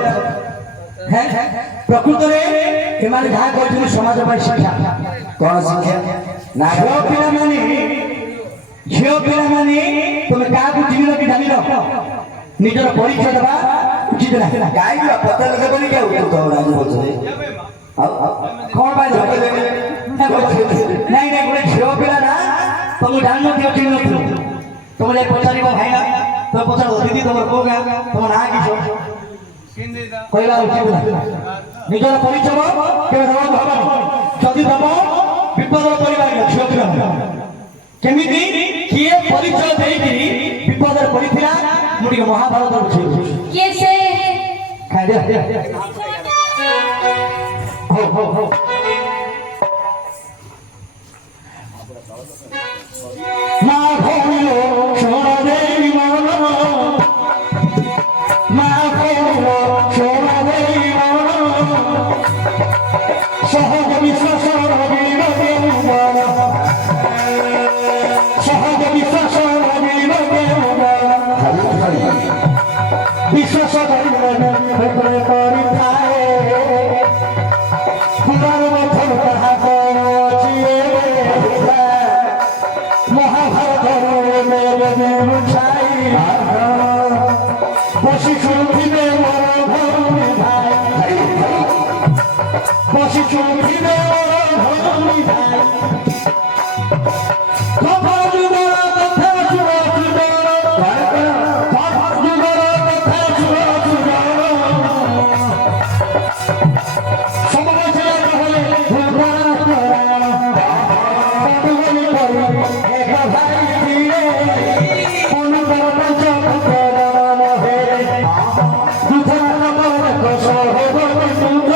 है प्रकृत रे एमान घा कहती समाज पर शिक्षा कौन शिक्षा ना झियो पिला माने तुम का को जीवन के जानि न निजर परीक्षा देबा ଉଚିତ ନାହିଁ। କାହିଁକି ବା ପତା ଲେଖା ବୋଲି କାହିଁ ଉତ୍ତର ଦେବ ରାଜି ପଛରେ କଣ ପାଇଁ ନାଇଁ ନାଇଁ ଗୋଟେ ଝିଅ ପିଲା ନା ତମକୁ ଜାଣିନଥିବ ଚିହ୍ନି ନଥିବ ତମେ ଯାଇ ପଚାରିବ ଭାଇନା ତମେ ପଚାର ଦିଦି ତମର କୋଉ ଗାଁ ତମ ନାଁ କିସ କହିବା ଉଚିତ ନାହିଁ। ନିଜର ପରିଚୟ କେବେ ଦେବାକୁ ହବନି। ଯଦି ତମ ବିପଦର ପରିବାର ଝିଅ ପିଲା କେମିତି କିଏ ପରିଚୟ ଦେଇକିରି ବିପଦରେ ପଡ଼ିଥିଲା ମୁଁ ଟିକେ ମହାଭାରତ ବୁଝେଇବି। କିଏ ସେ ଖାଇଦିଅ ହଉ ହଉ ହଉ মা ভৈল সোনা দেই মন মা ভৈল সোনা দেই মন সহজ বিশ্বাস রবিল দেউমন সহজ বিশ্বাস রবিল দেউমন বিশ্বাস করে ଥାଏ পুরার মথন তাহা চিয়ে বসি চুপিবে ভূমি ভাই বসি চুপিবে ভূমি ভাই কথা যুগর কথা যুগ যুগর কথা যুগর কথা যুগ যুগর সমাজে হলে ভুলরা করা বলি করি এক ভাই দিলে অনুকর পঞ্চম করণ হে দুধর নগর কসহ দুধ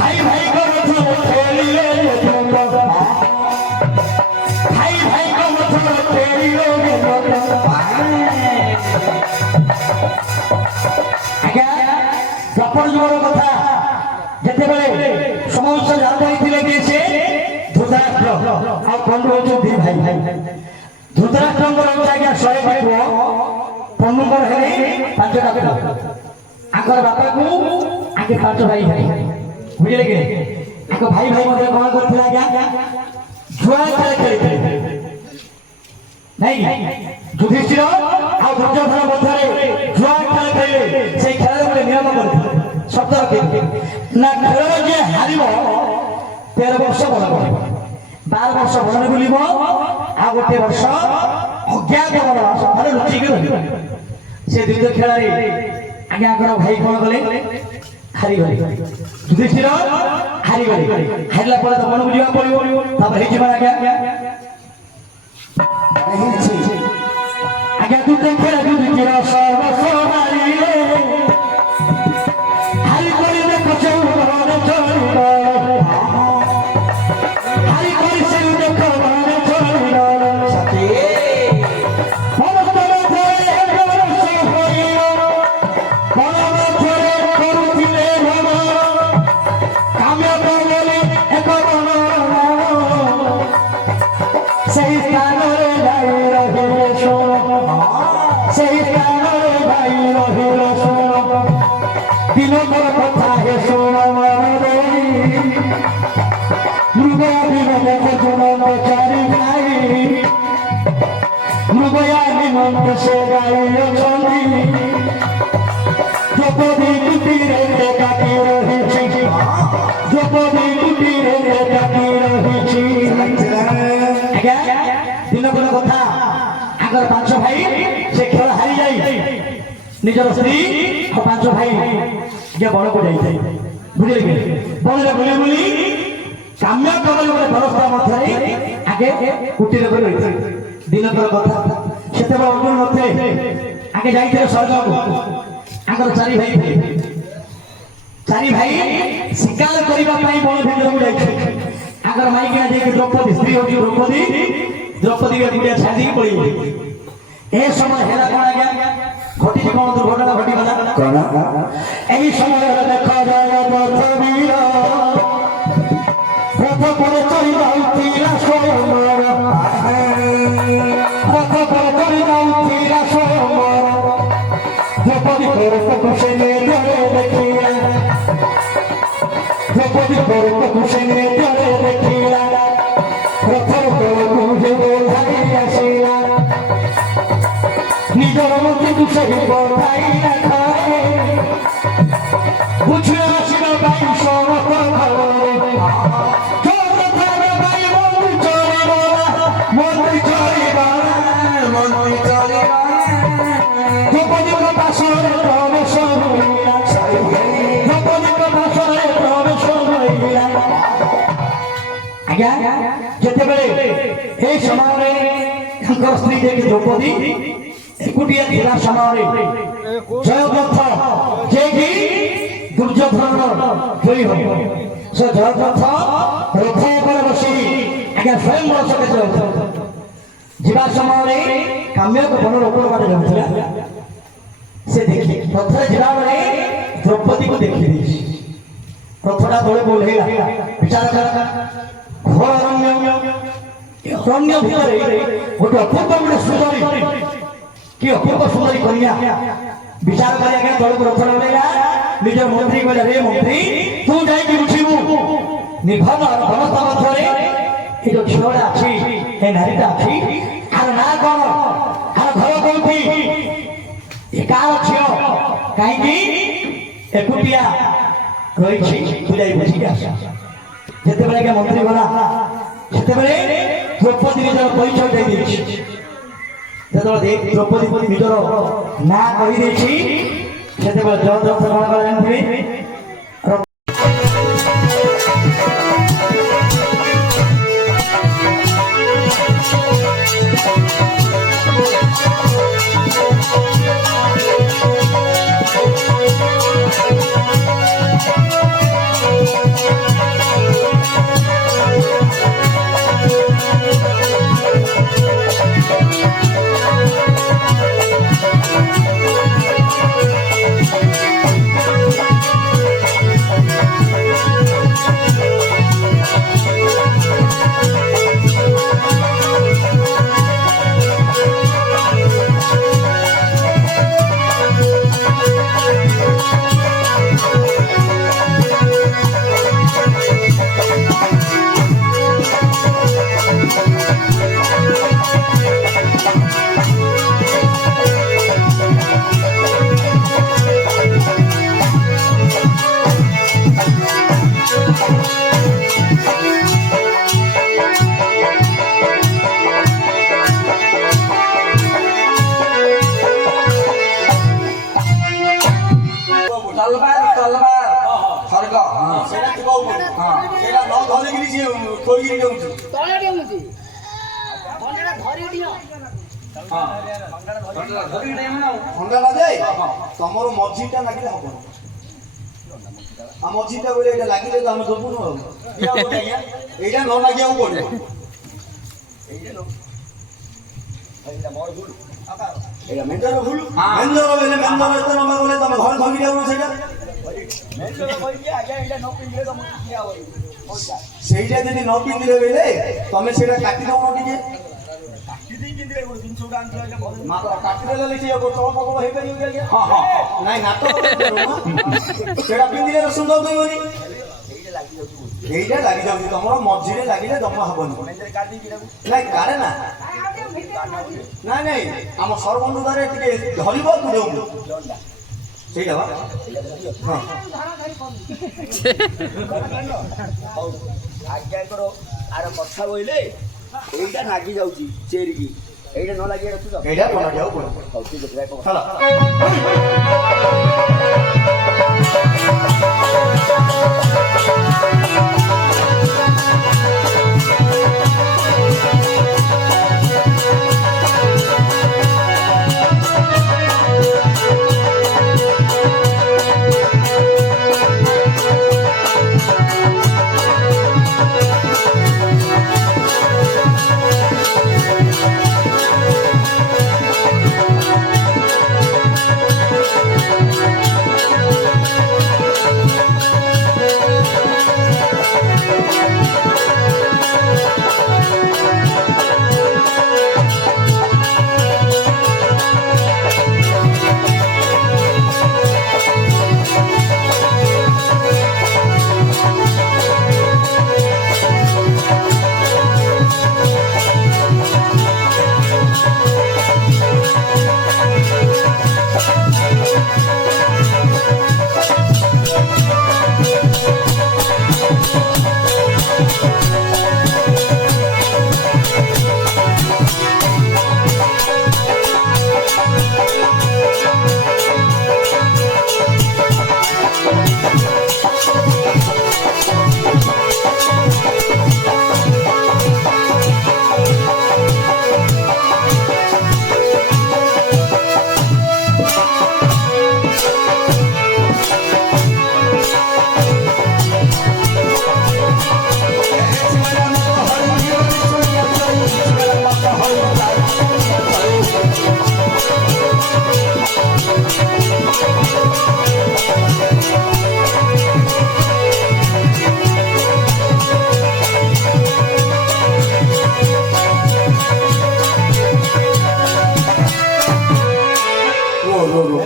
ভাই ভাই করছ খেলিলে দুধ ভাই ভাই করছ খেলিলে দুধ আজ্ঞা দ্বাপর যুগর কথা যেতেবেলে সমস্ত জাত হইଥିଲେ କିଏ ସେ ଧୃତରାଷ୍ଟ୍ର ଆଉ ପଣ୍ଡୁ ହଉଛନ୍ତି ଭାଇ ଭାଇ ଧୃତରାଷ୍ଟ୍ରଙ୍କର ହଉଛି ଆଜ୍ଞା 100ଟି ପୁଅ ପଣ୍ଡୁଙ୍କର ହେଲେ 5ଟା ପୁଅ ଆଙ୍କର ବାପାକୁ ଆଗେ 5 ଭାଇ ଭାଇ ବୁଝିଲେ କି ଆଙ୍କ ଭାଇ ଭାଇ ମଧ୍ୟ କଣ କରିଥିଲେ ଆଜ୍ଞା ଜୁଆ ଖେଳ ଖେଳିଥିଲେ ନାଇଁ ଯୁଧିଷ୍ଠିର ଆଉ ଦୁର୍ଯ୍ୟୋଧନ ମଧ୍ୟରେ ଜୁଆ ଖେଳ ଖେଳିଲେ ସେଇ ଖେଳରେ ଗୋଟେ ନିୟମ କରିଥିଲେ ଶବ୍ଦ ରଖିଥିଲେ ନା ଖେଳରେ ଯିଏ ହାରିବ 13 ବର୍ଷ ବଣ ବୁଲିବ 12 ବର୍ଷ ବଣରେ ବୁଲିବ ଆଉ ଗୋଟେ ବର୍ଷ ଅଜ୍ଞାତ ବନବାସ ଘରେ ଲୁଚିକି ରହିବ। ସେ ଦ୍ୱିତୀୟ ଖେଳରେ ଆଜ୍ଞା ଆଙ୍କର ଭାଇ କଣ କଲେ ହାରିଗଲେ ଯୁଧିଷ୍ଠିର ହାରିଗଲେ ହାରିଲା ପରେ ତ ବଣ ବୁଲିବାକୁ ପଡିବ ତାପରେ ହେଇଯିବ ଆଜ୍ଞା ଆଜ୍ଞା ଦ୍ୱିତୀୟ ଖେଳ ଯୁଧିଷ୍ଠିର ସର୍ବସ୍ୱ ହାରିଲେ ହାରି କରି ଦେଖ ଚଉରରେ ଚଳିବ হারি করিছে দেখো মনে চলিল সাথী মনস্তরে ধরে বরষ হইল মনস্তরে করুছিলে ভ্রম কাম্য বলে এক মন সেই স্থানরে যাই রহিল শোন সেই স্থানরে যাই রহিল শোন দিনকর কথা হে শোন মন দেই মৃগয়া বিনন্দ জনন চারি ভাই মৃগয়া বিনন্দ সে গাই অছন্তি দ্রৌপদী কুটিরে কাটি রহিছি দ্রৌপদী কুটিরে কাটি রহিছি আজ্ঞা দিনকর কথা আগর 5 ভাই সে খেল হারি যাই নিজের স্ত্রী আর 5 ভাই যে বড়কু যাই বুঝলে কি বড়রে বলি বলি কাম্য কবল বলে ব্যবস্থা মধ্যে আগে কুটিরে করে রইছে দিনকর কথা সেতেବେଳେ অর্জুন মধ্যে আগে যাইଥିଲେ স্বর্গକୁ আগর 4 ভাই ଥିଲେ 4 ভাই শিকার করিবা পাই বন ভিতরକୁ যাইছে আগর মাইকিনা ଯାଇକି দ্রৌপদী স্ত্রী হଉଛି দ্রৌপদী দ্রৌপদী গুটিয়া ছাড়িକି ପଳେଇବ ଏ ସମୟ ହେଲା କଣ ଆଜ୍ଞା ঘটিছে কোন দুর্ঘটনা ঘটিগলা କଣ এই সময় দেখা যায় পৃথিবীর রথ করে চলি যাইছিলা সোমর রথ করে চলি যাইছিলা সোমর দ্রৌপদী করত কুশলে ধরে দেখিয়া দ্রৌপদী করত কুশলে ধরে দেখিয়া রথর করে কুশলে ধারি আসিলা নিজর কিন্তু সেই কথাই না খায় বুঝে আসিল ভাই সমস্ত মন্ত্রী চলিবা গোপনীয় বাসরে প্রবেশ হইলা গোপনীয় বাসরে প্রবেশ হইলা আজ্ঞা যেতেবেলে এই সমୟରେ ତାଙ୍କର ସ୍ତ୍ରୀ ଯାଇକି ଦ୍ରୌପଦୀ ଏକୁଟିଆ ଥିଲା ସମୟରେ ଜୟଦ୍ରଥ ଯିଏକି ଦୁର୍ଯ୍ୟୋଧନର ଜୟୀ ହବ ସେ ଜୟଦ୍ରଥ ରଥ ଉପରେ ବସି ଆଜ୍ଞା ସ୍ୱୟଂ ରଥରେ ଯାଉଥିଲା ଯିବା ସମୟରେ କାମ୍ୟକ ବନର ଉପର ବାଟେ ଯାଉଥିଲା ସେ ଦେଖି ରଥରେ ଯିବା ବେଳେ ଦ୍ରୌପଦୀକୁ ଦେଖି ଦେଇଛି ରଥଟା ତଳେ ବୋଲେଇଲା ବିଚାର କଲା ଘୋର ଅରଣ୍ୟ ଭିତରେ ଗୋଟେ ଅପୂର୍ବ ଗୋଟେ ସୁନ୍ଦରୀ କି ଅପୂର୍ବ ସୁନ୍ଦରୀ କନ୍ୟା ବିଚାର କରି ଆଜ୍ଞା ତଳକୁ ରଥରେ ଓହ୍ଲେଇଲା ନିଜ ମନ୍ତ୍ରୀ କହିଲା ରେ ମନ୍ତ୍ରୀ ତୁ ଯାଇକି ଉଠିବୁ ନିର୍ଭର ସମସ୍ତ ମଧ୍ୟରେ ଏ ଯୋଉ ଝିଅଟା ଅଛି ଏ ନାରୀଟା ଅଛି ଆର ନାଁ କଣ ଆର ଘର କୋଉଠି ଏ କାହାର ଝିଅ କାହିଁକି ଏକୁଟିଆ ରହିଛି ତୁ ଯାଇ ବୁଝିକି ଆସ ଯେତେବେଳେ ଆଜ୍ଞା ମନ୍ତ୍ରୀ ଗଲା ସେତେବେଳେ ଦ୍ରୌପଦୀ ନିଜର ପରିଚୟ ଦେଇ ଦେଇଛି ଯେତେବେଳେ ଦ୍ରୌପଦୀ ନିଜର ନାଁ କହିଦେଇଛି ସେତେବେଳେ ଜୟଦ୍ରଥ କଣ କଲା ଜାଣିଥିବେ খন্ডাটা দেয় তোমার মঝিটা লাগিলে হব মঝিটা বলে এটা লাগিলে তো আমি দেবো না এইটা ন লাগিয়াও পড়বে এটা মেন্ডর ভুল মেন্ডর বলে মেন্ডর এত নম্বর বলে তুমি ঘর ধরি যাও সেটা সেইটা যদি ন পিন্ধিলে বেলে তুমি সেটা কাটি দাও না টিকে কাটিদেলে ସେ ତଳ ପକଳ ହେଇପାରିବ କି ଆଜ୍ଞା ନାଇଁ ନାଟକ ସେଟା ପିନ୍ଧିଲେ ସୁନ୍ଦର କହିବନି এইটা লাগি যাଉଛି ତମର ମଝିରେ ଲାଗିଲେ ଜମା ହବନି ନାଇଁ କାଳେ ନା ନାଇଁ ନାଇଁ ଆମ ସରବନ୍ଧୁଦାରେ ଟିକେ ଧରିବ ତୁ ଦେବୁ ସେଇଟା ବା ହଁ ଆଜ୍ଞାଙ୍କର ଆର କଥା କହିଲେ এইটা লাগি যাଉଛି ଚେରିକି এইটা ନ ଲାଗିବା ରଖୁଛ এইটা ନ ଲାଗିବାକୁ ପଡ଼ିବ ହଉ ଠିକ ଅଛି ଭାଇ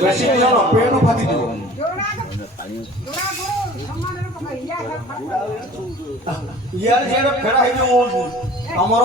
ବେଶୀ ଦିଅ ପେଟ ଫାଟିଯିବ ଇଆଡ଼େ ସିଆଡ଼େ ଫେରା ହେଇଯିବ ଆମର